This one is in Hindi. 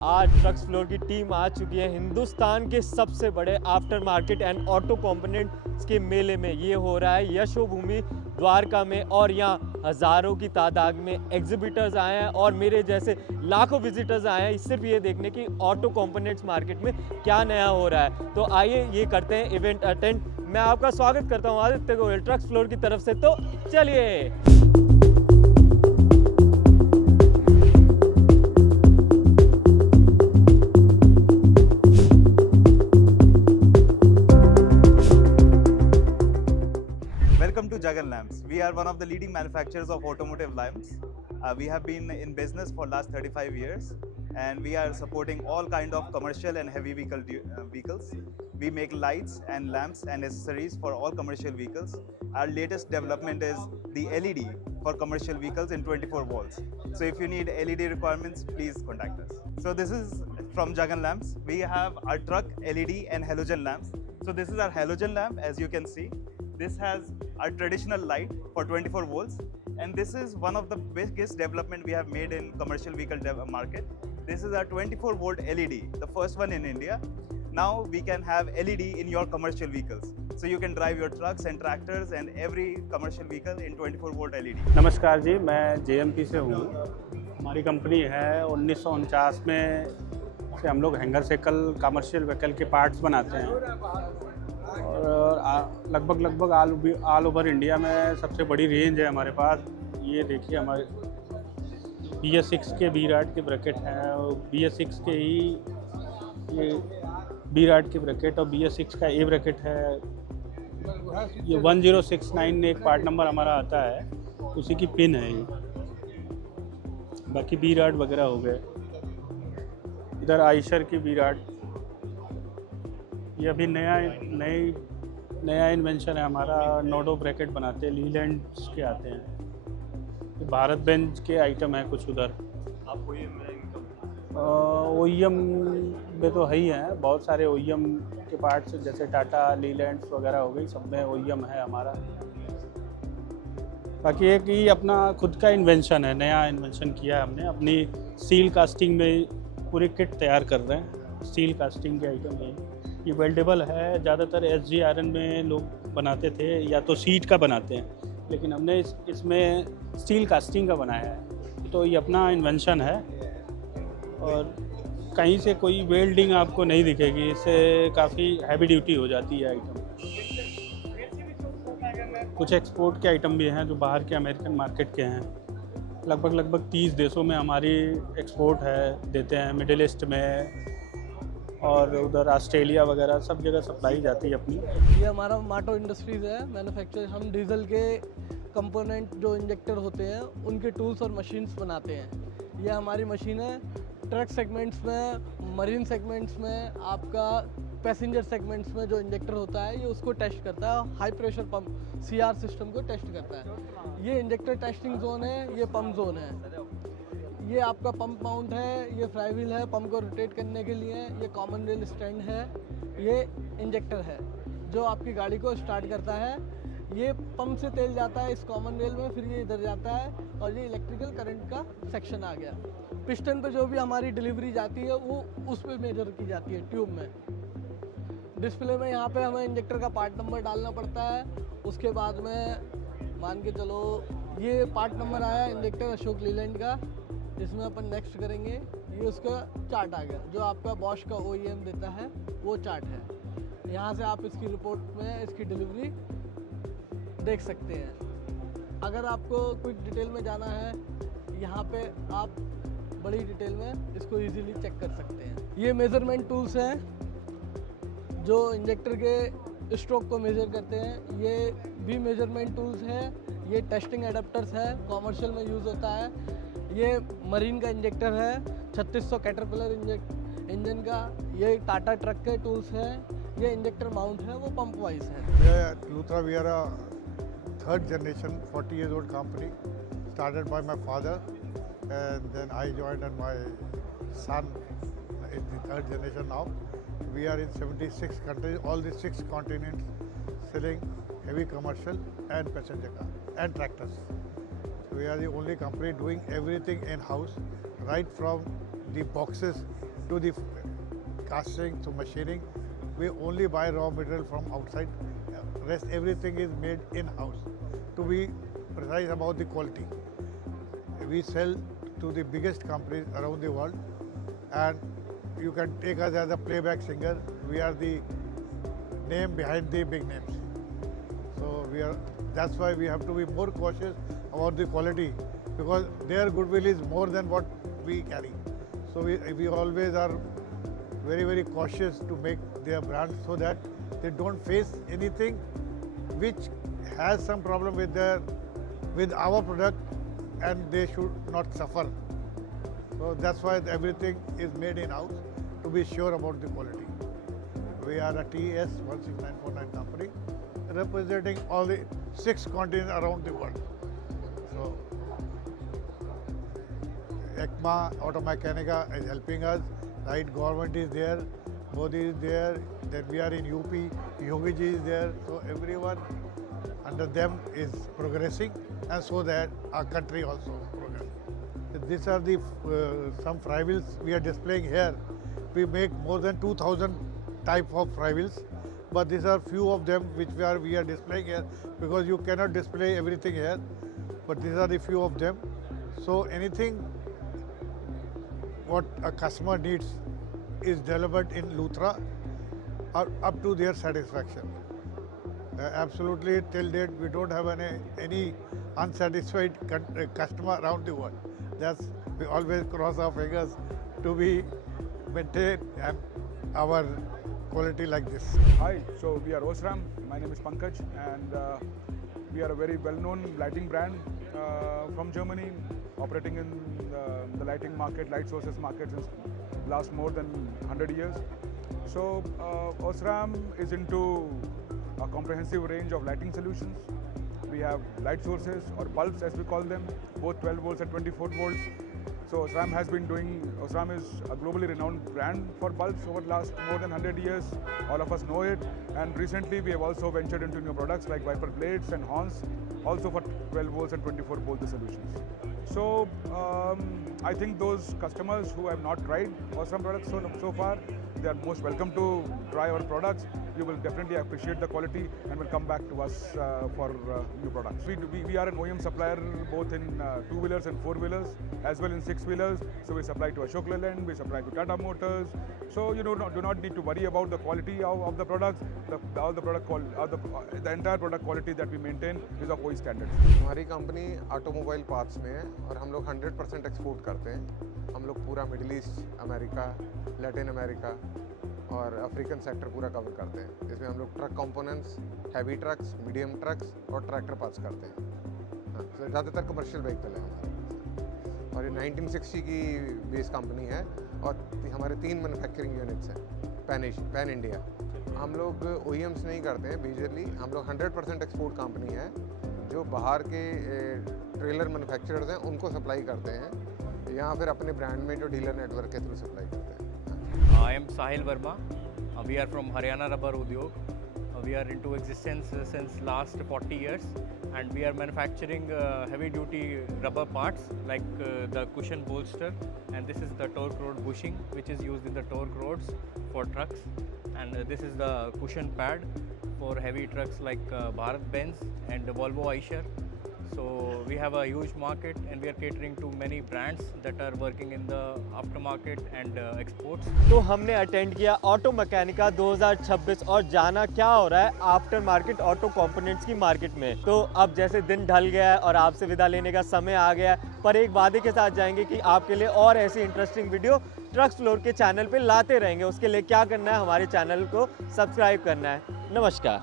आज ट्रक्स फ्लोर की टीम आ चुकी है हिंदुस्तान के सबसे बड़े after market and auto components के मेले में। ये हो रहा है यशोभूमि द्वारका में और यहाँ हज़ारों की तादाद में एग्जिबिटर्स आए हैं और मेरे जैसे लाखों विजिटर्स आए हैं सिर्फ ये देखने की ऑटो कंपोनेंट्स मार्केट में क्या नया हो रहा है। तो आइए ये करते हैं इवेंट अटेंड। मैं आपका स्वागत करता हूँ आदित्य गोयल ट्रक्स फ्लोर की तरफ से। तो चलिए। Welcome to Jagan Lamps. We are one of the leading manufacturers of automotive lamps. We have been in business for last 35 years and we are supporting all kind of commercial and heavy vehicles. We make lights and lamps and accessories for all commercial vehicles. Our latest development is the LED for commercial vehicles in 24 volts. So if you need LED requirements, please contact us. So this is from Jagan Lamps. We have our truck LED and halogen lamps. So this is our halogen lamp, as you can see. This has our traditional light for 24 volts, and this is one of the biggest development we have made in commercial vehicle market. This is our 24 volt LED, the first one in India. Now we can have LED in your commercial vehicles, so you can drive your trucks and tractors and every commercial vehicle in 24 volt LED. नमस्कार जी, मैं JMP से हूँ। हमारी कंपनी है 1949 में से हम लोग हैंगर साइकिल कमर्शियल व्हीकल के पार्ट्स बनाते हैं और लगभग ऑल ओवर इंडिया में सबसे बड़ी रेंज है हमारे पास। ये देखिए हमारे BS6 के B-Rad के ब्रैकेट हैं और BS6 के ही ये B-Rad के ब्रैकेट और BS6 का A ब्रैकेट है। ये 1069 एक पार्ट नंबर हमारा आता है, उसी की पिन है ये। बाकी B-Rad वगैरह हो गए। इधर आइशर की B-Rad, ये अभी नया इन्वेंशन है हमारा। नोडो ब्रैकेट बनाते हैं, लीलैंड्स के आते हैं। ये भारत बेंच के आइटम है कुछ उधर। आप OEM में तो है ही हैं, बहुत सारे OEM के पार्ट्स जैसे टाटा लीलैंड्स वगैरह हो गई, सब में OEM है हमारा। बाकी एक ही अपना खुद का इन्वेंशन है, नया इन्वेंशन किया है हमने। अपनी स्टील कास्टिंग में पूरी किट तैयार कर रहे हैं। स्टील कास्टिंग के आइटम है ये वेल्डेबल है। ज़्यादातर SG आयरन में लोग बनाते थे या तो सीट का बनाते हैं, लेकिन हमने इसमें स्टील कास्टिंग का बनाया है। तो ये अपना इन्वेंशन है और कहीं से कोई वेल्डिंग आपको नहीं दिखेगी, इससे काफ़ी हैवी ड्यूटी हो जाती है आइटम। कुछ एक्सपोर्ट के आइटम भी हैं जो बाहर के अमेरिकन मार्केट के हैं। लगभग 30 देशों में हमारी एक्सपोर्ट है, देते हैं। मिडिल ईस्ट में और उधर ऑस्ट्रेलिया वगैरह सब जगह सप्लाई जाती है अपनी। ये हमारा माटो इंडस्ट्रीज़ है मैन्युफैक्चर। हम डीजल के कंपोनेंट जो इंजेक्टर होते हैं उनके टूल्स और मशीन्स बनाते हैं। ये हमारी मशीन है ट्रक सेगमेंट्स में, मरीन सेगमेंट्स में, आपका पैसेंजर सेगमेंट्स में जो इंजेक्टर होता है ये उसको टेस्ट करता है। High pressure pump CR system को टेस्ट करता है। ये इंजेक्टर टेस्टिंग जोन है, ये पंप जोन है। ये आपका पंप माउंट है, ये फ्लाई व्हील है पंप को रोटेट करने के लिए, ये कॉमन रेल स्टैंड है, ये इंजेक्टर है जो आपकी गाड़ी को स्टार्ट करता है। ये पंप से तेल जाता है इस कॉमन रेल में, फिर ये इधर जाता है और ये इलेक्ट्रिकल करंट का सेक्शन आ गया। पिस्टन पे जो भी हमारी डिलीवरी जाती है वो उस पर मेजर की जाती है ट्यूब में। डिस्प्ले में यहाँ पे हमें इंजेक्टर का पार्ट नंबर डालना पड़ता है। उसके बाद में मान के चलो ये पार्ट नंबर आया इंजेक्टर अशोक लीलैंड का, इसमें अपन नेक्स्ट करेंगे। ये उसका चार्ट आ गया जो आपका बॉश का OEM देता है, वो चार्ट है। यहाँ से आप इसकी रिपोर्ट में इसकी डिलीवरी देख सकते हैं। अगर आपको कुछ डिटेल में जाना है यहाँ पे आप बड़ी डिटेल में इसको इजीली चेक कर सकते हैं। ये मेज़रमेंट टूल्स हैं जो इंजेक्टर के स्ट्रोक को मेज़र करते हैं। ये भी मेज़रमेंट टूल्स हैं। ये टेस्टिंग एडाप्टर्स है, कॉमर्शियल में यूज़ होता है। ये मरीन का इंजेक्टर है, 3600 कैटरपिलर इंजन का। ये टाटा ट्रक के टूल्स हैं। ये इंजेक्टर माउंट है, वो पंप वाइज है। Luthra, we are a third generation 40 years old company started by my father, and then I joined and my son is the third generation now. We are in 76 countries, all the 6 continents, selling heavy commercial and passenger car and tractors. We are the only company doing everything in-house, right from the boxes to the casting to machining. We only buy raw material from outside. Rest everything is made in-house. To be precise about the quality, we sell to the biggest companies around the world, and you can take us as a playback singer. We are the name behind the big names. So that's why we have to be more cautious about the quality, because their goodwill is more than what we carry. So we always are very, very cautious to make their brand so that they don't face anything which has some problem with our product, and they should not suffer. So that's why everything is made in-house to be sure about the quality. We are a TS 16949 company representing all the 6 continents around the world. So ECMA Automechanica is helping us, right? Government is there, Modi is there, then we are in UP, Yogi ji is there. So everyone under them is progressing, and so that our country also progress. These are the some flywheels we are displaying here. We make more than 2,000 type of flywheels, but these are few of them which we are displaying here, because you cannot display everything here. But these are the few of them. So anything what a customer needs is delivered in Luthra up to their satisfaction. Absolutely, till date we don't have any unsatisfied customer around the world. We always cross our fingers to be maintain our quality like this. Hi, so we are Osram. My name is Pankaj, and we are a very well-known lighting brand from Germany, operating in the lighting market, light sources market since last more than 100 years. So Osram is into a comprehensive range of lighting solutions. We have light sources, or bulbs as we call them, both 12 volts and 24 volts. So Osram is a globally renowned brand for bulbs over the last more than 100 years. All of us know it. And recently we have also ventured into new products like wiper blades and horns, also for 12 volts and 24 volt solutions. So I think those customers who have not tried Osram products so far, they are most welcome to try our products. You will definitely appreciate the quality and will come back to us for new products. We are an OEM supplier both in 2-wheelers and 4-wheelers, as well in 6-wheelers. So we supply to Ashok Leyland, we supply to Tata Motors. So you do not need to worry about the quality of the products. The entire product quality that we maintain is of OE standards. हमारी कंपनी ऑटोमोबाइल पार्ट्स में है और हम लोग 100% एक्सपोर्ट करते हैं। हम लोग पूरा middle east, America, Latin America और अफ्रीकन सेक्टर पूरा कवर करते हैं। इसमें हम लोग truck components, heavy trucks, medium trucks और ट्रैक्टर पार्ट्स करते हैं। हाँ, तो ज़्यादातर कमर्शियल व्हीकल है हमारे, और ये 1960 की बेस कंपनी है, और हमारे 3 मैन्युफैक्चरिंग यूनिट्स हैं पैन इंडिया। हम लोग OEMs नहीं करते हैं मेजरली, हम लोग 100% एक्सपोर्ट कंपनी है जो बाहर के ट्रेलर मैन्युफैक्चरर्स हैं उनको सप्लाई करते हैं, या फिर अपने ब्रांड में जो डीलर नेटवर्क के थ्रू सप्लाई करते हैं। I am Sahil Verma. We are from Haryana Rubber Udyog. We are into existence since last 40 years, and we are manufacturing heavy duty rubber parts like the cushion bolster, and this is the torque rod bushing which is used in the torque rods for trucks, and this is the cushion pad for heavy trucks like Bharat Benz and Volvo Eicher. So we have a huge market, and we are catering to many brands that are working in the aftermarket and exports. तो हमने अटेंड किया ऑटो मैकेनिका 2026 और जाना क्या हो रहा है आफ्टर मार्केट ऑटो कंपोनेंट्स की मार्केट में। तो अब जैसे दिन ढल गया है और आपसे विदा लेने का समय आ गया है, पर एक वादे के साथ जाएंगे कि आपके लिए और ऐसी इंटरेस्टिंग वीडियो ट्रक्स फ्लोर के चैनल पे लाते रहेंगे। उसके लिए क्या करना है, हमारे चैनल को सब्सक्राइब करना है। नमस्कार।